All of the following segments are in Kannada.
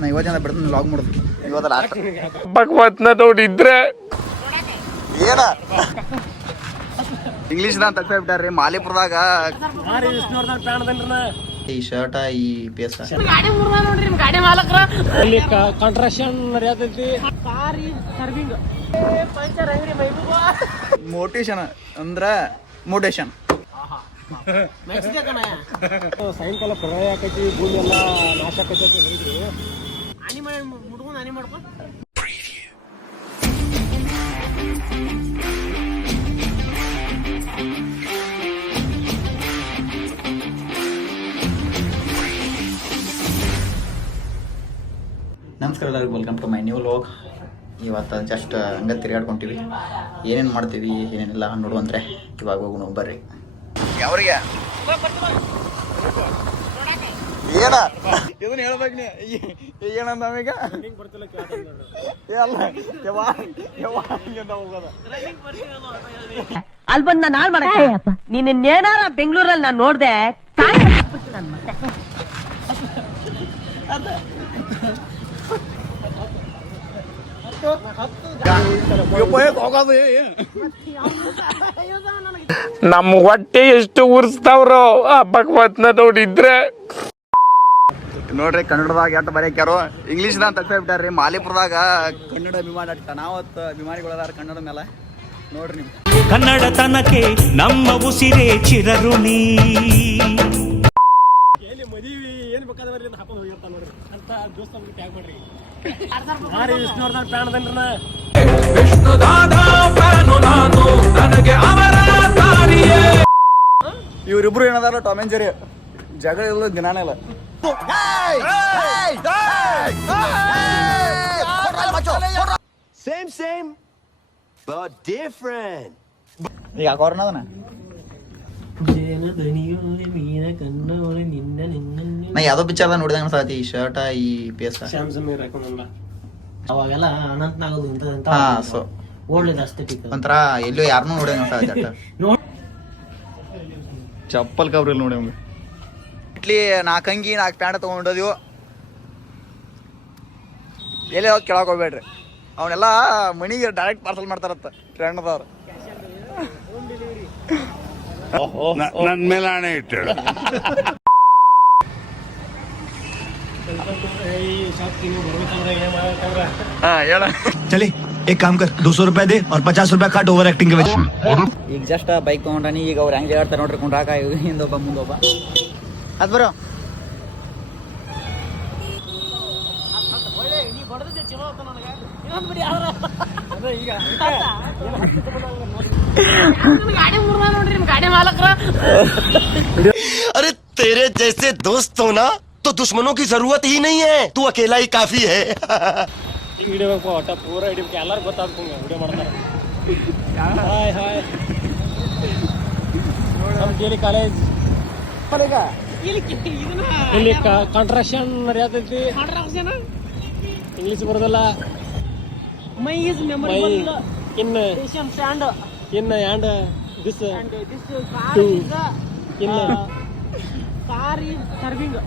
ನಾ ಇವತ್ತಿನ ಬಿಡ್ತೀನಿ ಲಾಗ್ ಮಾಡೋದು ಇವತ್ತು ಲಾಸ್ಟ್ ಭಗವತ್ನ ನೋಡಿದ್ರೆ ಏನ ಇಂಗ್ಲೀಷ್ದಾಗ ತಗ್ಬಿಟ್ಟಾರ್ರಿ ಮಾಲಿಪುರದಾಗ ಈ ಶರ್ಟ ಈ ಪೇಸ ಗಾಡಿ ಮಾಲಕ್ರ ಅಲ್ಲಿ ಕಾಂಟ್ರಾಕ್ಷನ್ ನಡೆಯತೈತಿ ಮೋಟಿವೇಶನ್ ಅಂದ್ರ ಮೋಟಿವೇಶನ್ ಸಾಯಂಕಾಲ ಪ್ರಳಯ ಆಕೈತಿ ಭೂಮಿ ಎಲ್ಲ ನಾಶ ಆಕೈತಿ ಹೇಳಿದ್ರಿ ಆನಿ ಮಾಡಿ ಮುಡ್ಕೊಂಡು ಆನಿ ಮಾಡ್ಕೊ ನಮಸ್ಕಾರ ಎಲ್ಲರಿಗೂ welcome to my new vlog. ಇವತ್ತು ಜಸ್ಟ್ ಹಂಗೆ ತಿರುಗಾಡ್ಕೊಂತೀವಿ, ಏನೇನು ಮಾಡ್ತೀವಿ ಏನೇನೆಲ್ಲ ನೋಡುವಂದ್ರೆ ಇವಾಗ ಹೋಗೋಣ ಬರ್ರಿ. ಯಾವ್ರಿಗೆ ಏನ ಇದನ್ನ ಹೇಳ್ಬೇಕು ನೀ ಏನಂದ ಈಗ ಅಲ್ಲಿ ಬಂದ್ ನಾನು ಹಾಳು ಮಾಡಪ್ಪ ನೀನೇನಾರ ಬೆಂಗಳೂರಲ್ಲಿ ನಾನು ನೋಡ್ದೆ ನಮ್ಮ ಹೊಟ್ಟೆ ಎಷ್ಟು ಉರ್ಸ್ತಾವ್ರೋ ಆ ಭಗವತ್ನ ನೋಡಿದ್ರೆ. ನೋಡ್ರಿ ಕನ್ನಡದಾಗ ಎಷ್ಟು ಬರೆಯಕ್ಯಾರೋ ಇಂಗ್ಲೀಷ್ದಾಗ ತಗ್ಬಿಟ್ಟಾರ್ರಿ ಮಾಲಿಪುರದಾಗ ಕನ್ನಡ ಅಭಿಮಾನ ನಾವತ್ತು ಅಭಿಮಾನಿಗಳದಾರ ಕನ್ನಡ ಮೇಲೆ ನೋಡ್ರಿ ನೀವು. ಕನ್ನಡ ತನಕ್ಕೆ ನಮ್ಮ ಉಸಿರೇ ಚಿರಋಣಿ. ಮದುವೆ ಏನ್ ಬೇಕಾದ್ರೆ ಹಾಕೊಂಡು ಹೋಗಿರ್ತಾನ ನೋಡ್ರಿ ಅಂತ ದೋಸ್ತ ಟ್ಯಾಗ್ ಮಾಡ್ರಿ. ವಿಷ್ಣುವರ್ಧನ್ ಪ್ಯಾನ್ ಅದನ್ರಿ ಇವ್ರಿಬ್ರು ಏನದಾರ ಟಾಮ್ ಅಂಡ್ ಜೆರಿ ಜಗಳ ಇಲ್ಲ ದಿನಾನೇ ಇಲ್ಲ. Same but different. ಈಗ ಹಾಕೋರ್ನದನ ನಾ ಯಾವ್ದೋ ಪಿಕ್ಚರ್ದಾಗ ನೋಡಿದಂಗ ಅನ್ಸತಿ ಈ ಶರ್ಟ ಈ ಪೇಸ ಶ್ಯಾಮ್ ಸಮೀರ್ ಹಾಕೊಂಡಲ್ಲ ಅವಾಗೆಲ್ಲ ಅನಂತನಾಗೋದು ಇಂತ ಹಾ ಸೊ ಒಳ್ಳೆದ ಅಸ್ಥೆಟಿಕ್ ಒಂಥರ ಎಲ್ಲೋ ಯಾರನ್ನೂ ನೋಡಿದಂಗ ಅನ್ಸತಿ. ಚಪ್ಪಲ್ ಕವ್ರಿಲ್ ನೋಡಿ ಅವ್ಗೆ ಇಟ್ಲಿ 4 ಅಂಗಿ 4 ಪ್ಯಾಂಟ್ ತೊಗೊಂಡಿದ್ದೀವಿ. ಎಲ್ಲಿ ಹೋಗಿ ಕೇಳಕ್ಕೆ ಹೋಗ್ಬೇಡ್ರಿ, ಅವನ್ನೆಲ್ಲ ಮನಿಗೆ ಡೈರೆಕ್ಟ್ ಪಾರ್ಸಲ್ ಮಾಡ್ತಾರತ್ತ ಟ್ರೆಂಡ್ದವ್ರು. ನನ್ನ ಮೇಲೆ ಹಣೆ ಇಟ್ಟಳು. ಹಾ ಹೇಳ चले एक काम कर 200 रुपए दे और 50 रुपए काट ओवर एक्टिंग के वजह. ಈಗ ಜಸ್ಟ್ ಬೈಕ್ ತೊಗೊಂಡಾನಿ. ಈಗ ಅವ್ರು ಹೆಂಗೆ ಹೇಳ್ತಾರೆ ನೋಡ್ರಿ, ಕುಂಡ್ರಾಕ ಹಿಂದೊಬ್ಬ ಮುಂದೊಬ್ಬ ಅದು ಬರೋ ಗಾಡಿ ಮುರ್ದ ನೋಡ್ರಿ ನಿಮ್ ಗಾಡಿ ಮಾಲಕ್ರ. अरे तेरे जैसे दोस्त हो ना तो दुश्मनों की जरूरत ही नहीं है, तू अकेला ही काफी है. ಹಿಂಗ್ ಹಿಡಿಬೇಕು ಒಟ್ಟ ಪೂರ ಹಿಡಿಬೇಕು, ಎಲ್ಲಾರು ಗೊತ್ತಾಗ್ತಂಗ ವಿಡಿಯೋ ಮಾಡ್ತಾರ. ಹಾಯ್ ಹಾಯ್ ನಮ್ಮ ಕೇಳಿ ಕಾಲೇಜ್ ಇಲ್ಲಿ ಕಾಂಟ್ರಾಕ್ಷನ್ ನಡೆಯತೈತಿ. ಇಂಗ್ಲೀಷ್ ಬರೋದಲ್ಲ ಮೈ ಇಸ್ ಮೆಮೊರಿ ಇನ್ನು ಸ್ಯಾಂಡ್ ಇನ್ನು ಆ್ಯಂಡ್ ದಿಸ್ ಕಾರ್ ಇನ್ನು ಕಾರ್ ಇಸ್ ಸರ್ವಿಂಗ್.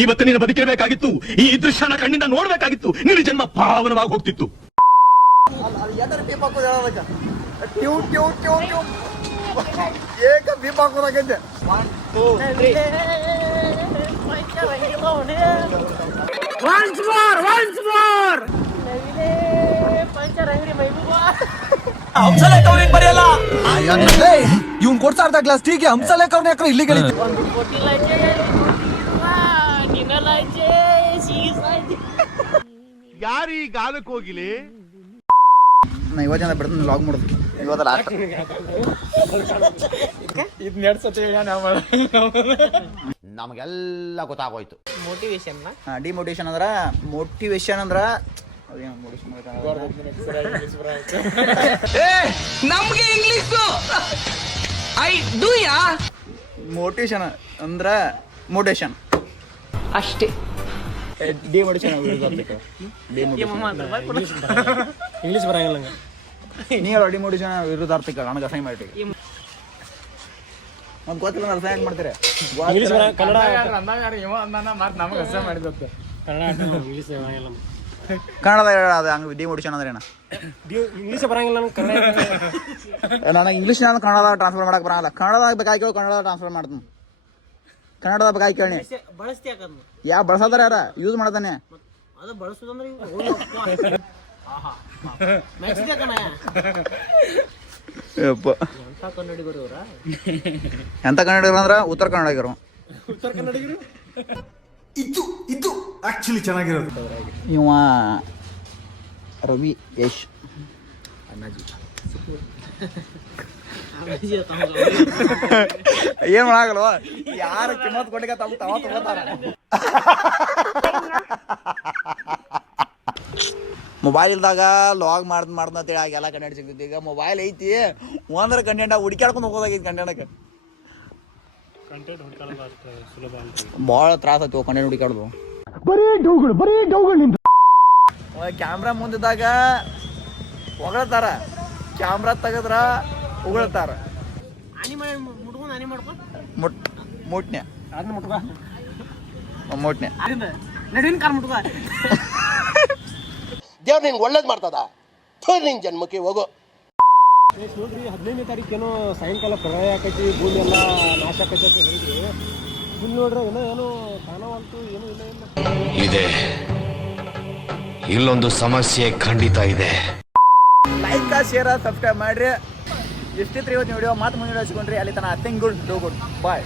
ಇವತ್ತು ನೀನು ಬದುಕಿರಬೇಕಾಗಿತ್ತು, ಈ ದೃಶ್ಯನ ಕಣ್ಣಿಂದ ನೋಡ್ಬೇಕಾಗಿತ್ತು, ನಿನ್ನ ಜನ್ಮ ಪಾವನವಾಗಿ ಹೋಗ್ತಿತ್ತು. ಬೀಪ್ ಹಾಕೋದಾಗೈತೆ. ಇವ್ನು ಕೊಡ್ತಾ ಇರ್ತಾ ಕ್ಲಾಸ್ ಟೀಗೆ ಹಂಸ ಲೇಖವ್ರನ್ನ ಯಾಕ್ರೆ ಇಲ್ಲಿ ಗೆಳಿತು. ಯಾರು ಈ ಗಾಲಕ್ಕೆ ಹೋಗಿಲಿ. ನಾ ಇವತ್ತಿನ ಬಿಡ್ತೀನಿ ಲಾಗ್ ಮಾಡೋದು ಇವತ್ತು ಲಾಸ್ಟ್. ಇದು ನಡ್ಸತ್ತೆ ನಮಗೆಲ್ಲ ಗೊತ್ತಾಗೋಯ್ತು. ಮೋಟಿವೇಶನ್ ಡಿಮೋಟಿವೇಶನ್ ಅಂದ್ರ ಮೋಟಿವೇಶನ್ ಅಂದ್ರ ನಮ್ಗೆ English I do yeah motivation ಅಂದ್ರ ಮೋಟಿವೇಶನ್ ಅಷ್ಟೇ. ಡಿಮೋಟಿವೇಶನ್ ಇಂಗ್ಲೀಷ್ ಬರಂಗಿಲ್ಲ ನಂಗೆ. ನೀ ಹೇಳೋ ಡಿಮೋಟಿವೇಶನ್ ವಿರುದ್ಧಾರ್ಥಕ ನನಗೆ ಅಸಹ್ಯ ಮಾಡಿ ನಮ್ಗೆ ಗೊತ್ತಿಲ್ಲ ಅಸಹ್ಯ ಮಾಡ್ತೀರಿ. ಇಂಗ್ಲೀಷ್ ಕನ್ನಡ ನಮಗೆ ಅಸಹ್ಯ ಮಾಡಿದತ್ತೆ. ಕನ್ನಡ ಇಂಗ್ಲೀಷ್ ಬರಂಗಿಲ್ಲ ಕನ್ನಡದಾಗ ಅದು ಹಂಗೆ ಡಿಮೋಟಿಷನ್ ಅಂದ್ರೆ ಏನ ಇಂಗ್ಲೀಷ್ ಬರಂಗಿಲ್ಲ ನಮ್ಗೆ ಕನ್ನಡ ನನಗೆ ಇಂಗ್ಲೀಷ್ನ ಕನ್ನಡದಾಗ ಟ್ರಾನ್ಸ್ಫರ್ ಮಾಡಕ್ಕೆ ಬರಲ್ಲ ಕನ್ನಡದಾಗ ಬೇಕಾಗಿ ಕನ್ನಡದಾಗ ಟ್ರಾನ್ಸ್ಫರ್ ಮಾಡ್ತೀನಿ ಕನ್ನಡದಾಗ ಬೇಕಾಗಿ ಕೇಳಿ ಬಳಸ್ತಿ ಯಾಕಂದ್ ಯಾವ ಬಳಸೋದಾರ ಯಾರ ಯೂಸ್ ಮಾಡ್ತಾನೆ ಅದು ಬಳಸುದಂದ್ರೆ ಎಂತ ಕನ್ನಡಿಗರು ಇವ್ರ ಎಂತ ಕನ್ನಡಿಗರು ಅಂದ್ರೆ ಉತ್ತರ ಕನ್ನಡಿಗರು ಉತ್ತರ ಕನ್ನಡಿಗರು ಇದು ಆಕ್ಚುಲಿ ಚೆನ್ನಾಗಿರೋದು. ಇವ ರವಿ ಯಶ್ ಏನ್ ಮಾಡಾಗಲ್ವ ಯಾರು ಕಿಮ್ಮತ್ ಕೊಟ್ಟಿಗೆ ತಮ್ಮ ತವ ತಗೋತಾರ ಮೊಬೈಲ್ದಾಗ ಲಾಗ್ ಮಾಡ್ದಂತೇಳಿ ಆಗೆಲ್ಲ ಕಂಟೆಂಟ್ ಸಿಗ್ತೈತಿ ಈಗ ಮೊಬೈಲ್ ಐತಿ ಒಂದ್ರ ಕಂಟೆಂಟ್ ಹುಡುಕ್ಯಾಡ್ಕೊಂಡು ಹೋಗೋದಾಗೈತಿ ಕಂಟೆಂಟಕ್ಕೆ ಭಾಳ ತ್ರಾಸ ಆಯ್ತು ಕಂಟೆಂಟ್ ಹುಡುಕ್ಯಾಡ್ದು ಬರೀ ಡೌಗಳು ಕ್ಯಾಮ್ರಾ ಮುಂದಿದ್ದಾಗ ಹೊಗಳ್ತಾರ ಕ್ಯಾಮ್ರಾ ತೆಗದ್ರ ಉಗಳ್ತಾರ ಮುಟ್ಕೊಂಡು ಆನಿ ಮಾಡ್ಕೊ ಮುಟ್ನೆ ಅದನ್ನ ಮುಟ್ಕೋ ಮುಟ್ನೆ ನಡುವಿನ ಕಾರ್ ಮುಟ್ಕೊ ದೇವ್ರು ನಿಂಗೆ ಒಳ್ಳೇದು ಮಾಡ್ತದ ನಿನ್ ಜನ್ಮಕ್ಕೆ ಹೋಗೋ. ನೋಡ್ರಿ 15ನೇ ತಾರೀಕೇನೋ ಸಾಯಂಕಾಲ ಪ್ರಳಯ ಆಕೈತಿ ಭೂಮಿ ಎಲ್ಲ ನಾಶ ಆಕೈತಿ ಅಂತ ಹೇಳಿದ್ರಿ ಇಲ್ಲಿ ನೋಡ್ರಿ ಏನೋ ಕಾಣವಂತೂ ಏನೂ ಇಲ್ಲ ಇದೆ ಇಲ್ಲೊಂದು ಸಮಸ್ಯೆ ಖಂಡಿತ ಇದೆ. ಲೈಕ್ ಶೇರ್ ಸಬ್ಸ್ಕ್ರೈಬ್ ಮಾಡ್ರಿ ಎಷ್ಟಿತ್ತು ಇವತ್ತು ವಿಡಿಯೋ ಮಾತು ಮುಂದೆ ಹಚ್ಕೊಂಡ್ರಿ ಅಲ್ಲಿ ತನ thing good do good bye.